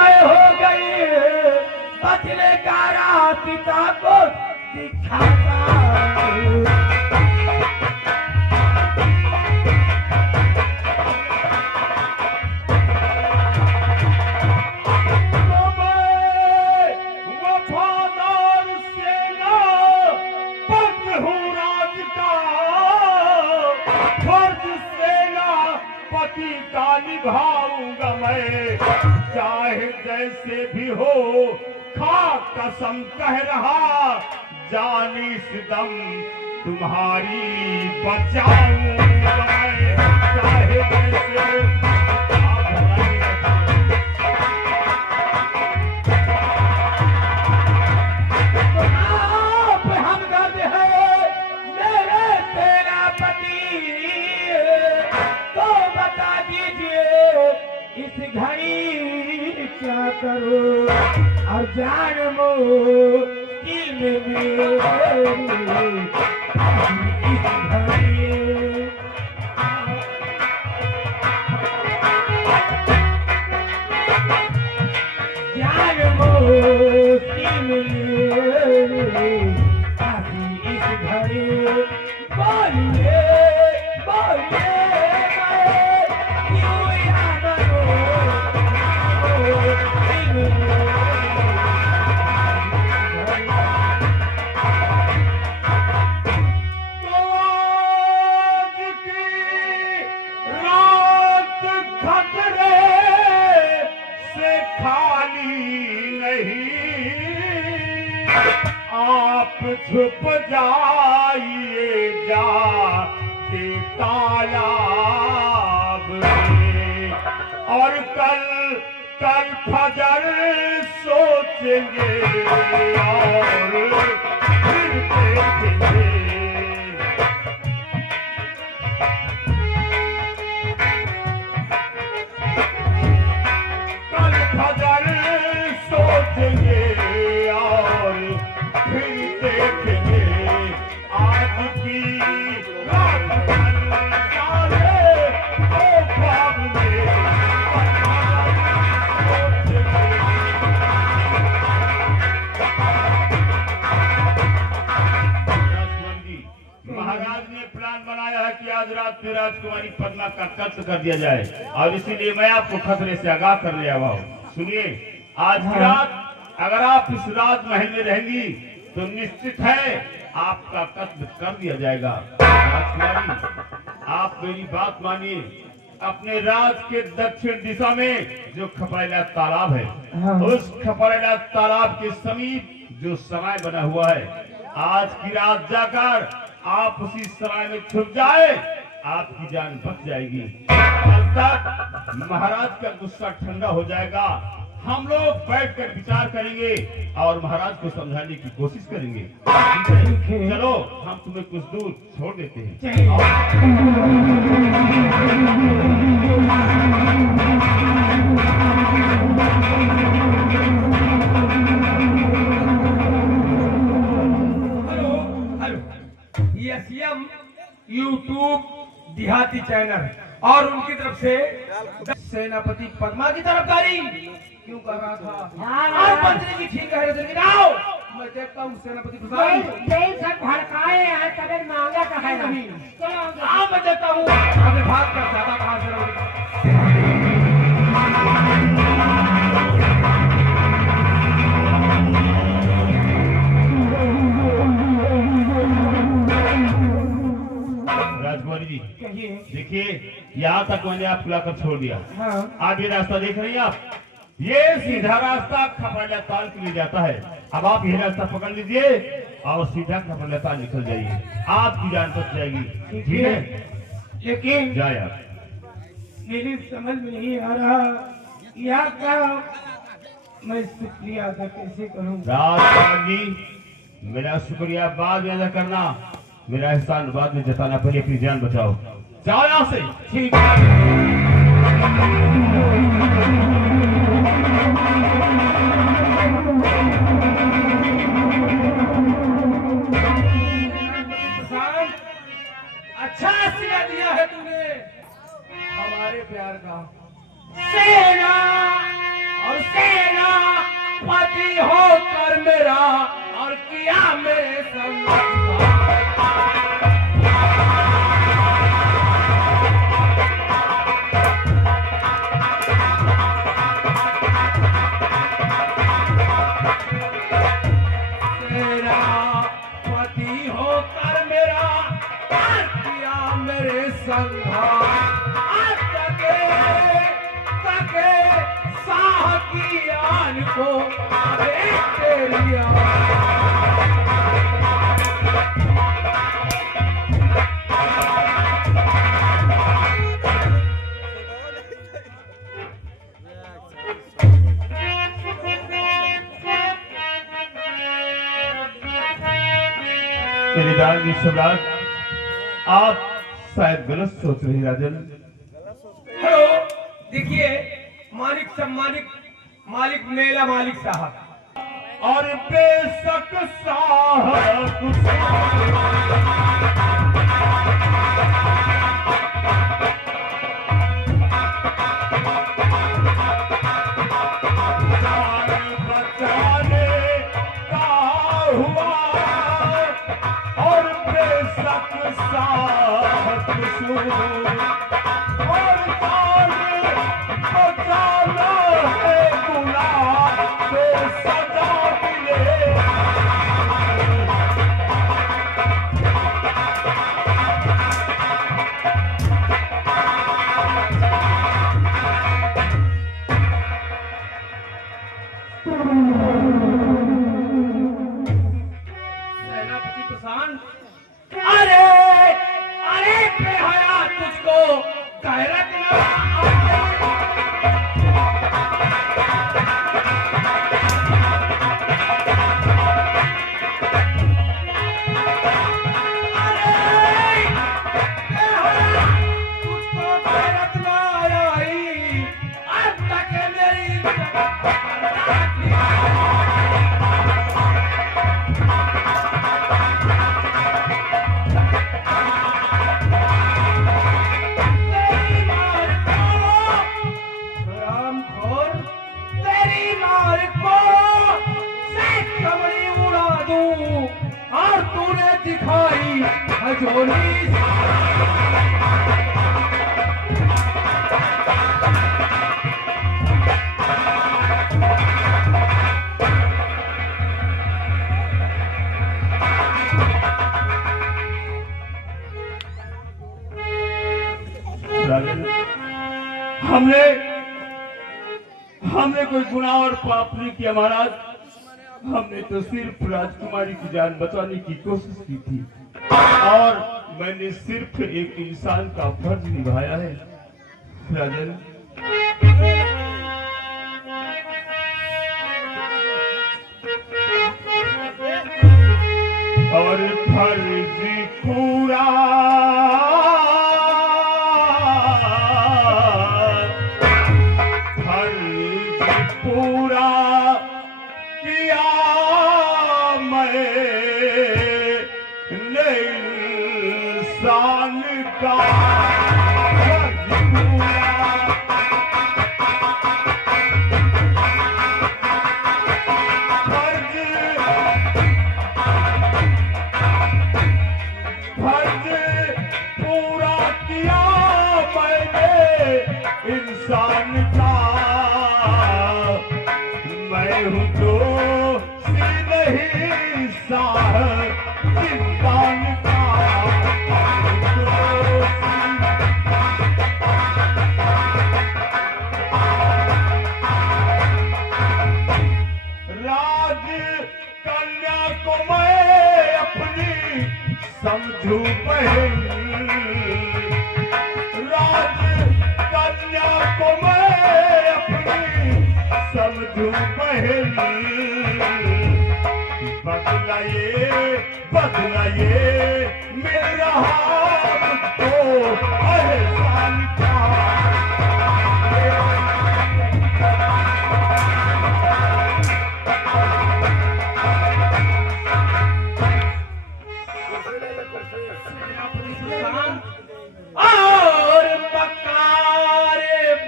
समय हो गई, बदले गारा पिता को दिखाता हूँ। निभाऊंगा मैं, चाहे जैसे भी हो, खाक कसम कह रहा, जानी सिदम तुम्हारी बचाऊंगा मैं, चाहे जैसे हो। आप हमदर्द है मेरे सेनापति, तो बता दीजिए इस घड़ी क्या करो, और जान मुश्किल में मेरी इस घड़ी, जान मुश्किल में मेरी इस घड़ी, बोलिए बोलिए छुप जाइए जाके तालाब में, और कल फजर सोचेंगे और फिर देखेंगे। कल फजर सोचेंगे और फिर देखेंगे, आज की रात ख्वाब में महाराज ने प्लान बनाया है कि आज रात में राजकुमारी पद्मा का कत्ल कर दिया जाए, और इसीलिए मैं आपको खतरे से आगाह करने आया हूँ। सुनिए, आज की रात अगर आप इस राजमहल में रहेंगी तो निश्चित है आपका कत्ल कर दिया जाएगा। राजकुमारी, आप मेरी बात मानिए, अपने राज के दक्षिण दिशा में जो खपरेला तालाब है, उस खपरेला तालाब के समीप जो सराय बना हुआ है, आज की रात जाकर आप उसी सराय में छुप जाए, आपकी जान बच जाएगी। कल तक महाराज का गुस्सा ठंडा हो जाएगा, हम लोग बैठकर विचार करेंगे और महाराज को समझाने की कोशिश करेंगे। चलो हम तुम्हें कुछ दूर छोड़ देते हैं। एसएम यूट्यूब देहाती चैनल और उनकी तरफ से सेनापति पद्मा की तरफदारी क्यों कर रहा था? और मंत्री की ठीक है, लेकिन आओ मैं देखता हूँ सेनापति सब भड़काए हैं, कदर मांगा का है नहीं। आओ मैं देखता हूँ अगर भाग कर ज्यादा कहाँ से राजकुमारी जी, देखिए यहाँ तक मैंने आपको लाकर छोड़ दिया। आगे रास्ता देख रही हैं आप, ये सीधा रास्ता खपरेला ताल के लिए जाता है। अब आप यही रास्ता पकड़ लीजिए और सीधा खपरेला ताल निकल जाइए, आपकी जान बच जाएगी। ठीक है, लेकिन जाए आप। मेरी समझ में नहीं आ रहा यहाँ का मैं शुक्रिया अदा कैसे करूँ? राजकुमार जी, मेरा शुक्रिया बाद में अदा करना, मेरा एहसान बाद में जताना, पहले अपनी जान बचाओ। जाओ यहाँ से। ठीक अच्छा सिला दिया है तूने हमारे प्यार का। सेना और सेना पति होकर मेरा और किया मेरे संग। को देखते लिया मेरे दानवी सम्राट, आप शायद गलत सोच रहे राजन। हेलो, देखिए मालिक मेला मालिक साहब और बेशक साहब बचाने का हुआ और बेशक साहब और बचाना है गुनाह तो सजा मिले। सेनापति प्रशांत, अरे बेहया तुझको गैरत न और तूने दिखाई हजोली। हमने कोई गुनाह और पाप नहीं किया महाराज। हमने तो सिर्फ राजकुमारी की जान बचाने की कोशिश की थी और मैंने सिर्फ एक इंसान का फर्ज निभाया है राजन। और फर्ज पूरा इंसान का फर्ज पूरा किया मैंने इंसान का। मैं हूँ तो नहीं साहब इंसान का। राज कन्या को मैं अपनी समझू बहन, राज कन्या को मैं अपनी समझू बहन। बदला ये मिल रहा मुझको एहसान का। और बकार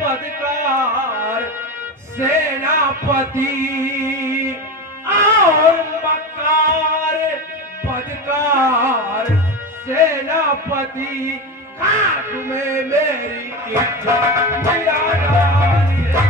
बदकार सेना सेनापति और मकार बदकार सेनापति काट में मेरी इज्जत मेरा रानी रे।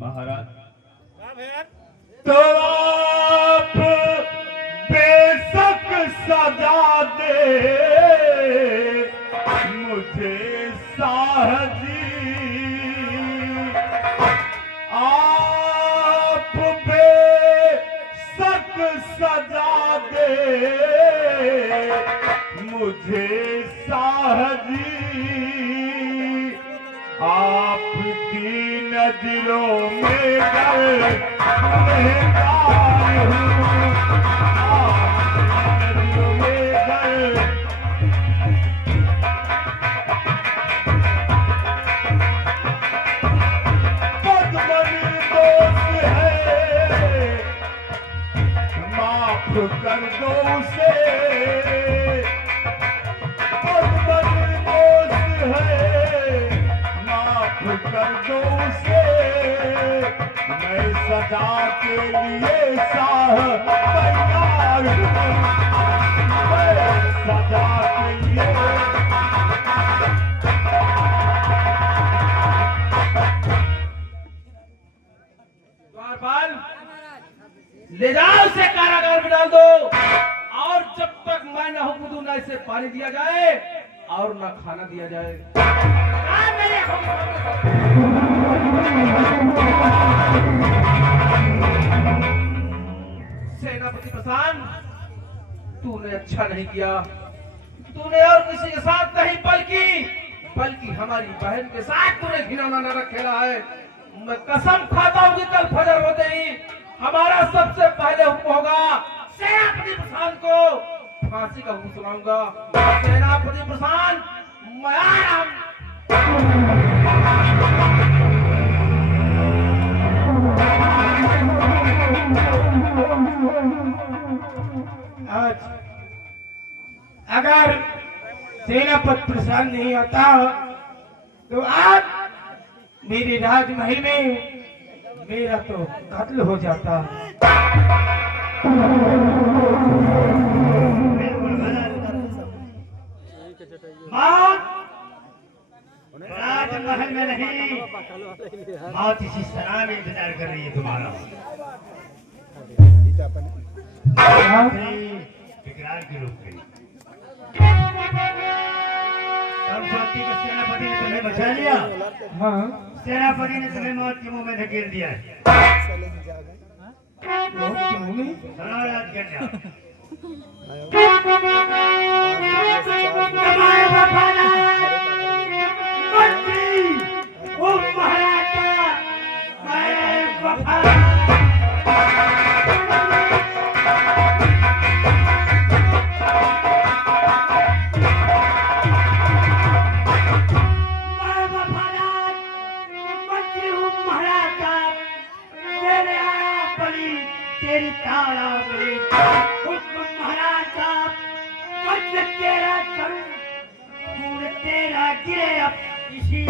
महाराज तो आप बेशक सजा दे मुझे साहजी, आप बेशक सजा दे मुझे साहजी, आपकी नजरों में गुनहगार हूँ, आपकी नजरों में बदमनी दोस्त है, माफ कर दो उसे, बदमनी दोस्त है, माफ कर दो उसे, मैं सजा के लिए साह तैयार हूँ, मैं सजा के लिए द्वारपाल ले जाओ उसे कारागार में डाल दो, और जब तक मैं न हुक्म दूं न इसे पानी दिया जाए और न खाना दिया जाए। सेनापति प्रशांत, तूने अच्छा नहीं किया, तूने और किसी के साथ नहीं बल्कि हमारी बहन के साथ तूने घिनौना नाटक खेला है। मैं कसम खाता हूँ कि कल फजर होते ही हमारा सबसे पहले हुक्म होगा, सेनापति प्रशांत को फांसी का हुक्म सुनाऊंगा। सेनापति प्रशांत मैं आराम आज अगर सेनापति प्रशांत नहीं आता तो आज मेरे राजमहल में मेरा तो कत्ल हो जाता। राजमहल में नहीं, मौत इसी सराय में इंतजार कर रही है तुम्हारा। विकराल की रूप में तब सोचती कि सेनापति ने तुम्हें बचा लिया। हाँ, सेनापति ने तुम्हें मौत के मुंह में धकेल दिया है। सुनो राजकन्या, तेरी तारा में हुक्म महाराज का वज्र तेरा करूं, खून तेरा गिरे अब इसी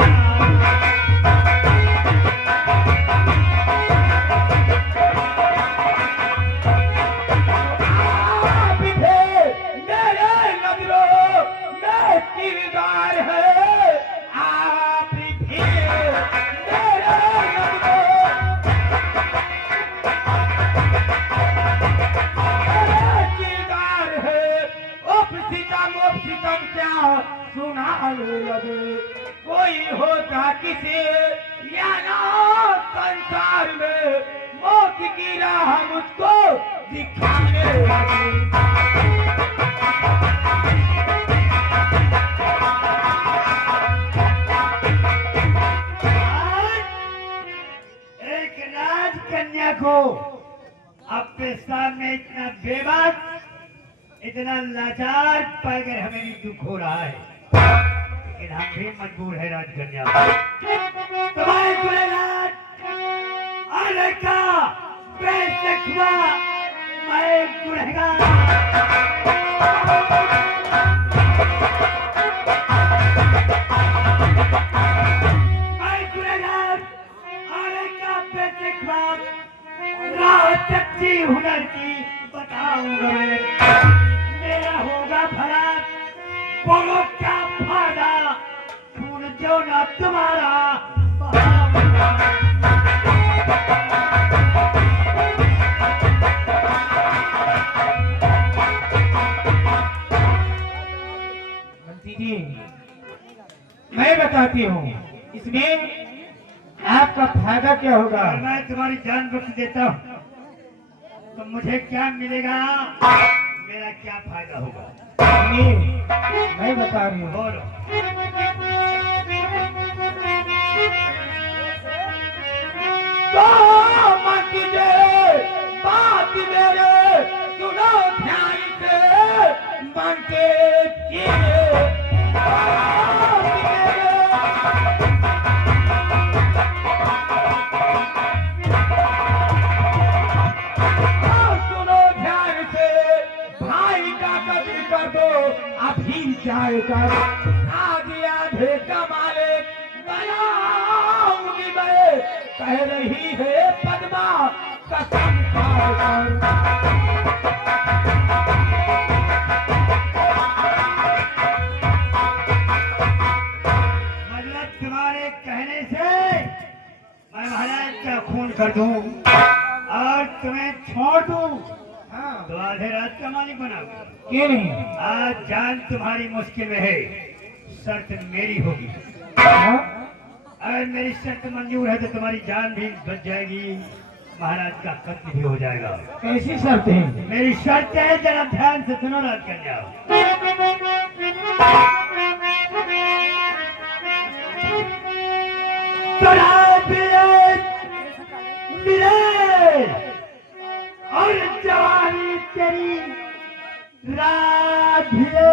कोई होता किसे या ना संसार में मौत की राह मुझको दिखाने लगे। इतना लाचार पाकर हमें भी दुख हो रहा है, लेकिन हम भी मजबूर है राजकन्या। तुम्हारे गुनहगार आने का बेशुक्र मैं गुनहगार। मैं गुनहगार आने का बेशुक्र राह कच्ची हुनर की बताऊंगा मैं। मेरा होगा भला बोलो क्या फायदा, खून जो ना तुम्हारा बहाऊंगा। बंसी जी, मैं बताती हूँ इसमें आपका फायदा क्या होगा। और मैं तुम्हारी जान बख्श देता हूँ तो मुझे क्या मिलेगा, मेरा क्या फायदा होगा? सुनिए, मैं बता रही हूँ। बोलो। तो मत कीजिए बात मेरे, सुनो ध्यान से मन के कीजिए बात मेरे। सुनो ध्यान से, भाई का कदर कर दो अभी जाएगा। आधे आधे कमाले बनाऊंगी मैं, कह रही है पद्मा कसम खाकर। मतलब तुम्हारे कहने से मैं महाराज का खून कर दूं और तुम्हें छोड़ दूं हाँ, तो आधे रात का मालिक बनाऊंगा। क्यों नहीं? आज जान तुम्हारी मुश्किल में है, शर्त मेरी होगी। हाँ? अगर मेरी शर्त मंजूर है तो तुम्हारी जान भी बच जाएगी, महाराज का कत्ल भी हो जाएगा। कैसी शर्त है? मेरी शर्त है, जरा ध्यान से सुनो राजकन्या। मिले और जवानी तेरी रात भिड़े।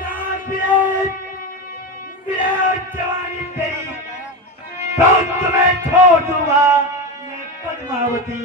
रात भिड़े और जवानी तेरी तो तुम्हें छोड़ दूंगा मैं पद्मावती।